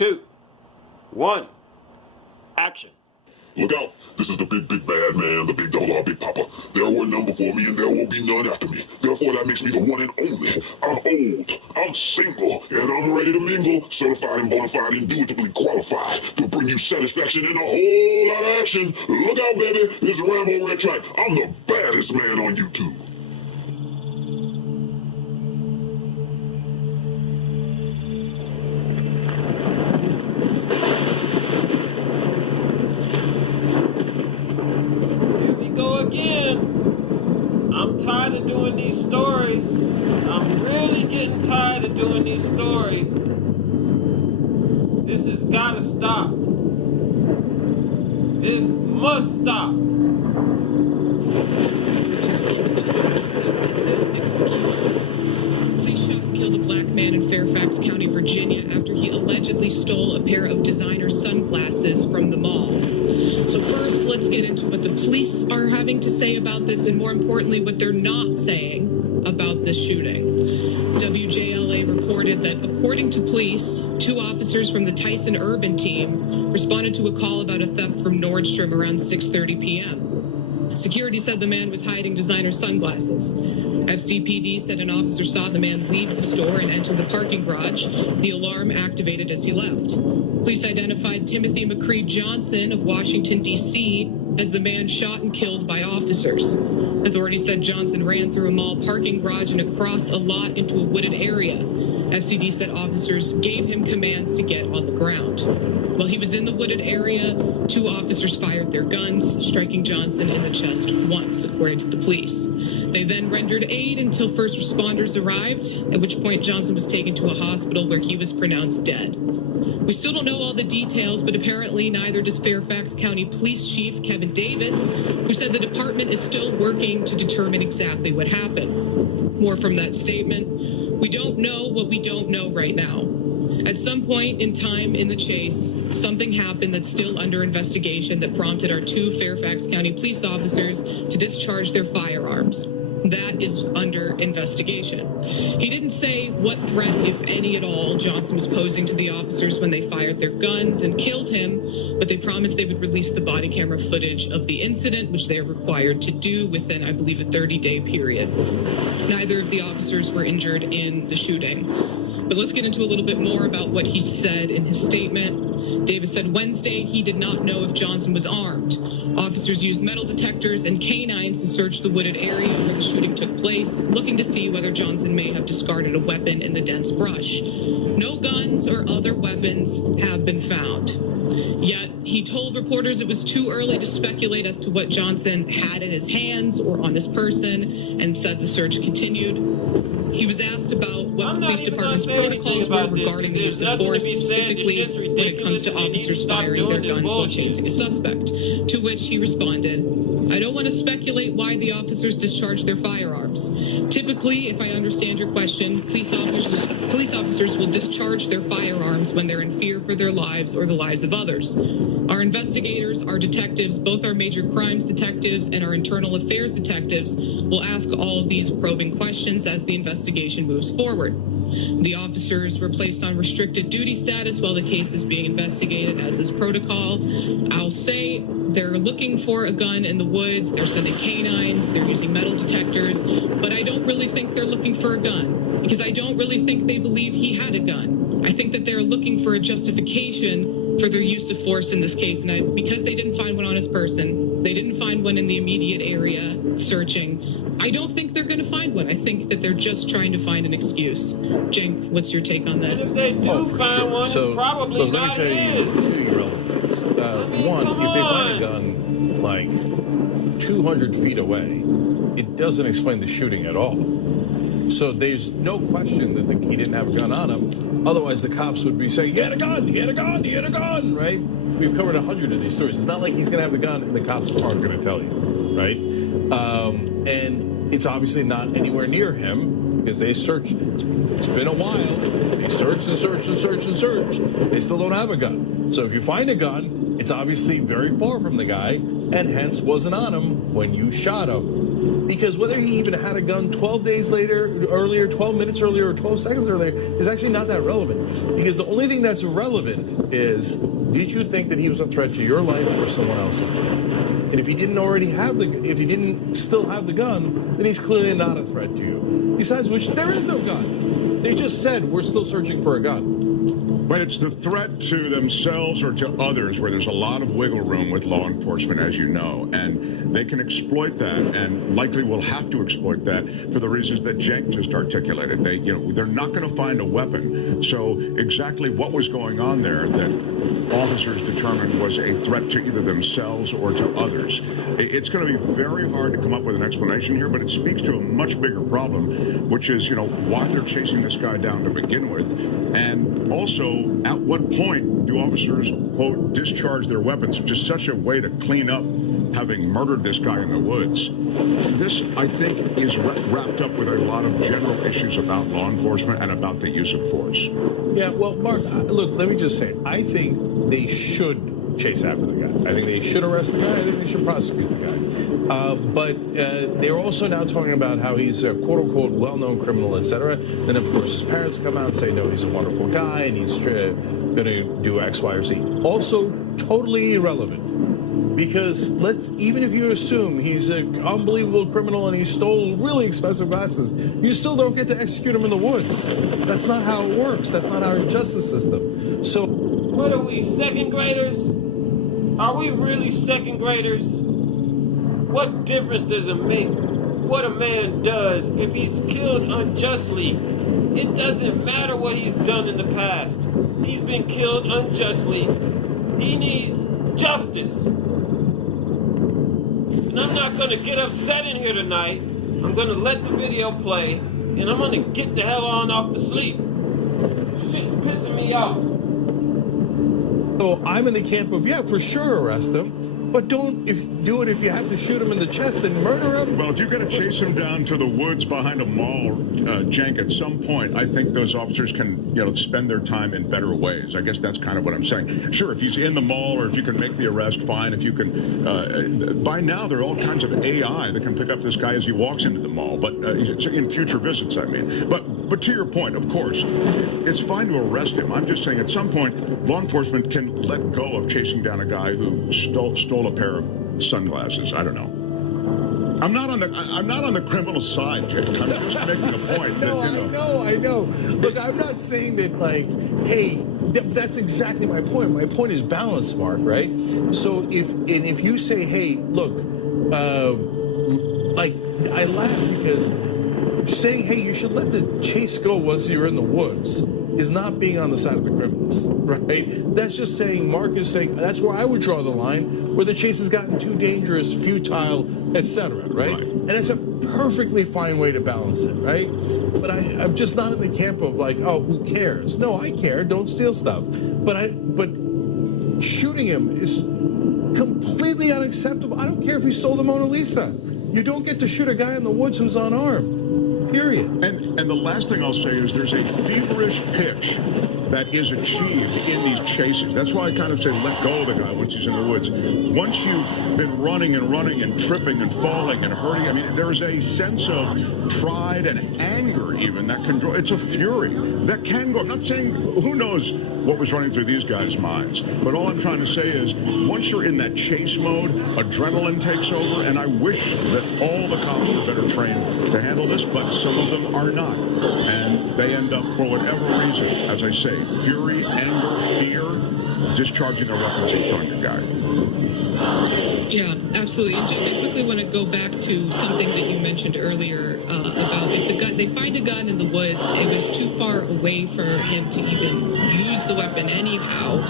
2, 1, action. Look out. This is the big bad man, the big dollar, big papa. There were none before me and there will be none after me. Therefore, that makes me the one and only. I'm old, I'm single, and I'm ready to mingle. Certified and bona fide, indubitably qualified to bring you satisfaction and a whole lot of action. Look out, baby. This is RAMO RETRAC. I'm the baddest man on YouTube. I'm tired of doing these stories. I'm really getting tired of doing these stories. This has got to stop. This must stop. Police shot and killed a black man in Fairfax County, Virginia, after he allegedly stole a pair of designer sunglasses from the mall. So first, let's get into what the police are having to say about this, and more importantly, what they're not saying about this shooting. WJLA reported that, according to police, 2 officers from the Tyson Urban team responded to a call about a theft from Nordstrom around 6:30 p.m. Security said the man was hiding designer sunglasses. FCPD said an officer saw the man leave the store and enter the parking garage. The alarm activated as he left. Police identified Timothy McCree Johnson of Washington, D.C. as the man shot and killed by officers. Authorities said Johnson ran through a mall parking garage and across a lot into a wooded area. FCD said officers gave him commands to get on the ground. While he was in the wooded area, 2 officers fired their guns, striking Johnson in the chest once, according to the police. They then rendered aid until first responders arrived, at which point Johnson was taken to a hospital where he was pronounced dead. We still don't know all the details, but apparently neither does Fairfax County Police Chief Kevin Davis, who said the department is still working to determine exactly what happened. More from that statement. We don't know what we don't know right now. At some point in time in the chase, something happened that's still under investigation that prompted our 2 Fairfax County police officers to discharge their firearms. That is under investigation. He didn't say what threat, if any at all, Johnson was posing to the officers when they fired their guns and killed him, but they promised they would release the body camera footage of the incident, which they are required to do within, I believe, a 30-day period. Neither of the officers were injured in the shooting. But let's get into a little bit more about what he said in his statement. Davis said Wednesday he did not know if Johnson was armed. Officers used metal detectors and canines to search the wooded area where the shooting took place, looking to see whether Johnson may have discarded a weapon in the dense brush. No guns or other weapons have been found. Yet he told reporters it was too early to speculate as to what Johnson had in his hands or on his person, and said the search continued. He was asked about what the police department's protocols were regarding the use of force, specifically when it comes to officers firing their guns while chasing a suspect, to which he responded, I don't want to speculate why the officers discharged their firearms. Typically, if I understand your question, police officers will discharge their firearms when they're in fear for their lives or the lives of others. Our investigators, our detectives, both our major crimes detectives and our internal affairs detectives will ask all of these probing questions as the investigation moves forward. The officers were placed on restricted duty status while the case is being investigated, as is protocol. I'll say they're looking for a gun in the woods, they're sending canines, they're using metal detectors, but I don't really think they're looking for a gun, because I don't really think they believe he had a gun. I think that they're looking for a justification for their use of force in this case, and because they didn't find one on his person, they didn't find one in the immediate area searching, I don't think they're going to find one. I think that they're just trying to find an excuse. Cenk, what's your take on this? If they do find one, it's probably let me tell you two relatives. One, if they find a gun like 200 feet away, it doesn't explain the shooting at all. So there's no question that he didn't have a gun on him. Otherwise, the cops would be saying, he had a gun, he had a gun, he had a gun, right? We've covered 100 of these stories. It's not like he's going to have a gun and the cops aren't going to tell you, right? And it's obviously not anywhere near him because they searched. It's been a while. They searched and searched and searched and searched. They still don't have a gun. So if you find a gun, it's obviously very far from the guy and hence wasn't on him when you shot him. Because whether he even had a gun 12 days earlier, 12 minutes earlier, or 12 seconds earlier is actually not that relevant. Because the only thing that's relevant is, did you think that he was a threat to your life or someone else's life? And if he didn't still have the gun, then he's clearly not a threat to you. Besides which, there is no gun. They just said we're still searching for a gun. But it's the threat to themselves or to others where there's a lot of wiggle room with law enforcement, as you know, and they can exploit that, and likely will have to exploit that for the reasons that Cenk just articulated. They're not going to find a weapon. So exactly what was going on there that officers determined was a threat to either themselves or to others. It's going to be very hard to come up with an explanation here, but it speaks to a much bigger problem, which is, why they're chasing this guy down to begin with, and also at what point do officers, quote, discharge their weapons? Just such a way to clean up having murdered this guy in the woods. This, I think, is wrapped up with a lot of general issues about law enforcement and about the use of force. Yeah, well, Mark, look, let me just say, I think they should chase after the guy. I think they should arrest the guy. I think they should prosecute the guy. But they're also now talking about how he's a quote-unquote well-known criminal, etc. Then, of course, his parents come out and say, no, he's a wonderful guy and he's going to do X, Y, or Z. Also, totally irrelevant. Because even if you assume he's an unbelievable criminal and he stole really expensive glasses, you still don't get to execute him in the woods. That's not how it works. That's not our justice system. So, what are we, second graders? Are we really second graders? What difference does it make what a man does if he's killed unjustly? It doesn't matter what he's done in the past. He's been killed unjustly. He needs justice. And I'm not going to get upset in here tonight. I'm going to let the video play, and I'm going to get the hell on off to sleep. Shit's pissing me off. So I'm in the camp of, yeah, for sure arrest him. But don't do it if you have to shoot him in the chest and murder him. Well, if you're going to chase him down to the woods behind a mall, Cenk, at some point, I think those officers can, spend their time in better ways. I guess that's kind of what I'm saying. Sure, if he's in the mall or if you can make the arrest, fine. If you can, by now there are all kinds of AI that can pick up this guy as he walks into the mall. But in future visits, I mean. But to your point, of course, it's fine to arrest him. I'm just saying, at some point, law enforcement can let go of chasing down a guy who stole a pair of sunglasses. I don't know. I'm not on the criminal side, Jake. I'm just making a point. I know. Look, I'm not saying that, hey, that's exactly my point. My point is balance, Mark, right? So if you say, hey, look, I laugh because saying, hey, you should let the chase go once you're in the woods is not being on the side of the criminals, right? That's just saying, Mark is saying, that's where I would draw the line, where the chase has gotten too dangerous, futile, etc., right? And that's a perfectly fine way to balance it, right? But I'm just not in the camp of oh, who cares? No, I care. Don't steal stuff. But shooting him is completely unacceptable. I don't care if he stole the Mona Lisa. You don't get to shoot a guy in the woods who's unarmed. Period. And the last thing I'll say is there's a feverish pitch that is achieved in these chases. That's why I kind of say let go of the guy once he's in the woods. Once you've been running and tripping and falling and hurting, I mean, there's a sense of pride and anger even that can draw. It's a fury that can go. I'm not saying who knows what was running through these guys' minds, but all I'm trying to say is once you're in that chase mode, adrenaline takes over, and I wish that all the cops were better trained to handle this, but some of them are not. And they end up, for whatever reason, as I say, fury, anger, fear, discharging their weapons and killing a guy. Yeah, absolutely. And Jim, I quickly want to go back to something that you mentioned earlier about if the gun, they find a gun in the woods, it was too far away for him to even use the weapon anyhow,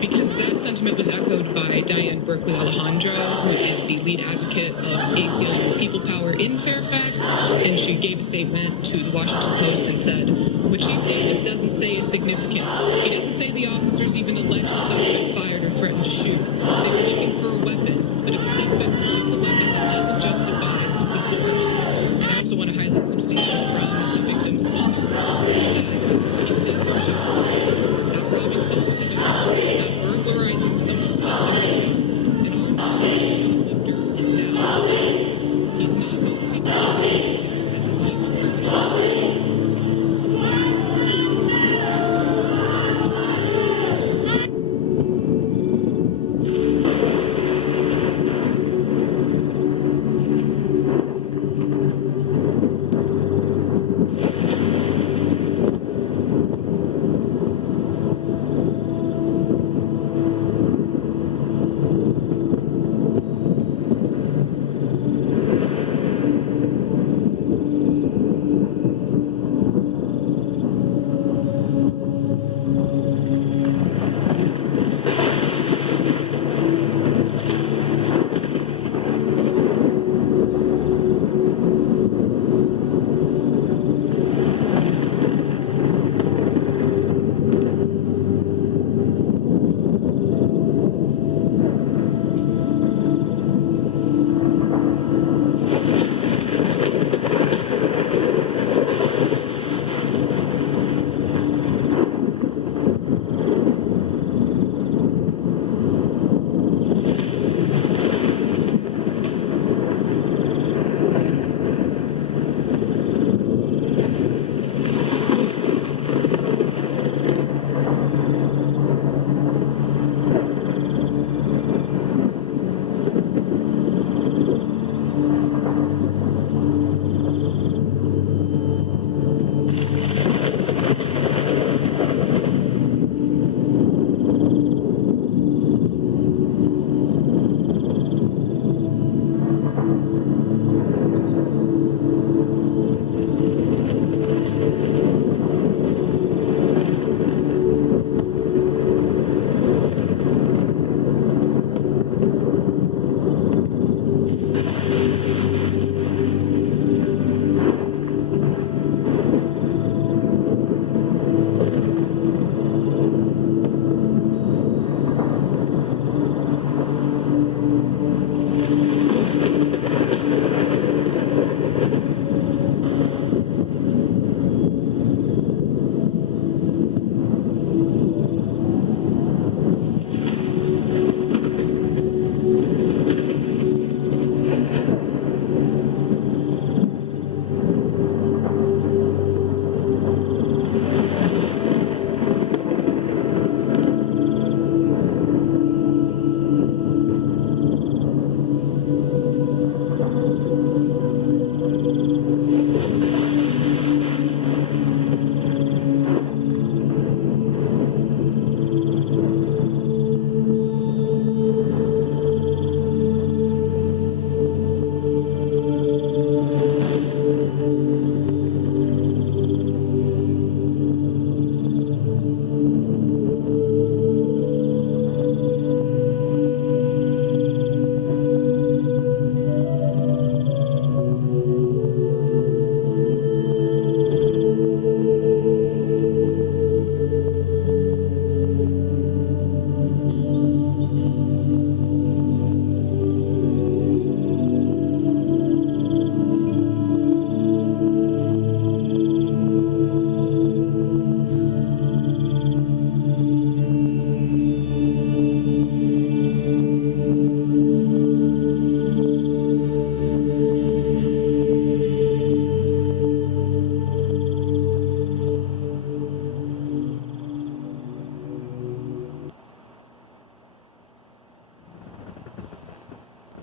because that sentiment was echoed by Diane Berkeley Alejandro, who is the lead advocate of ACLU People Power in Fairfax, and she gave a statement to the Washington Post and said, what Chief Davis doesn't say is significant. He doesn't say the officers even alleged the suspect fired or threatened to shoot. They were looking for a weapon, but if the suspect dropped the weapon, that doesn't